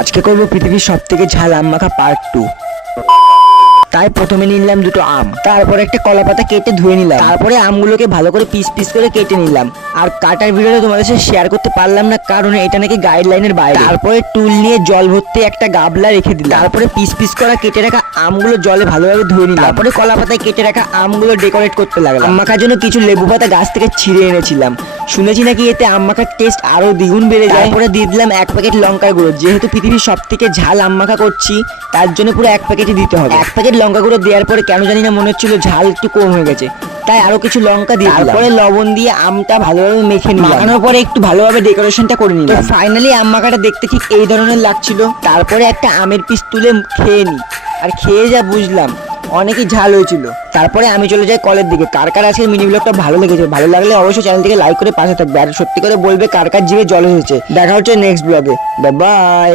আজকে করবো পৃথিবীর সব থেকে ঝাল আম মাখা পার্ট 2। তাই প্রথমে নিলাম দুটো আম, তারপরে একটা কলা পাতা কেটে ধুয়ে নিলাম, তারপরে আমগুলোকে ভালো করে পিস পিস করে কেটে নিলাম। আর কাটার ভিডিওটা তোমাদের সাথে শেয়ার করতে পারলাম না, কারণ এটা নাকি গাইডলাইনের বাইরে। তারপরে টুল নিয়ে জল ভর্তি একটা গাবলা রেখে দিলাম, তারপরে পিস পিস করা কেটে রাখা আমগুলো জলে ভালোভাবে ধুয়ে নিলাম, তারপরে কলা পাতায় কেটে রাখা আমগুলো ডেকোরেট করতে লাগলাম। আম মাখার জন্য কিছু লেবু পাতা গাছ থেকে ছিঁড়ে এনেছিলাম, শুনেছি নাকি এতে আম মাখার টেস্ট আরো দ্বিগুণ বেড়ে যায়। তারপরে দিয়ে দিলাম 1 প্যাকেট লঙ্কার গুঁড়ো, যেহেতু পৃথিবীর সব থেকে ঝাল আম মাখা করছি তার জন্য পুরো 1 প্যাকেটই দিতে হবে। 1 প্যাকেট লঙ্কা গুঁড়ো দেওয়ার পরে কেন জানি না মনে হচ্ছিল ঝাল একটু কম হয়ে গেছে, তাই আরো কিছু লঙ্কা দিয়ে তারপরে লবণ দিয়ে আমটা ভালোভাবে মেখে নিলাম। মাখানোর পরে একটু ভালোভাবে ডেকোরেশনটা করে নিলাম। তো ফাইনালি আম মাখাটা দেখতে ঠিক এই ধরনের লাগছিল। তারপরে একটা আমের পিস তুলে খেয়ে নিই, আর খেয়ে যা বুঝলাম অনেকই ঝাল হয়েছিল। তারপরে আমি চলে যাই কলের দিকে। কার কার আজকের মিনি ব্লগটা ভালো লেগেছে, ভালো লাগলে অবশ্যই চ্যানেলটিকে লাইক করে পাশে থাকবে, আর সত্যি করে বলবে কার কার জিভে জল এসেছে। দেখা হচ্ছে নেক্সট ব্লগে, বাই বাই।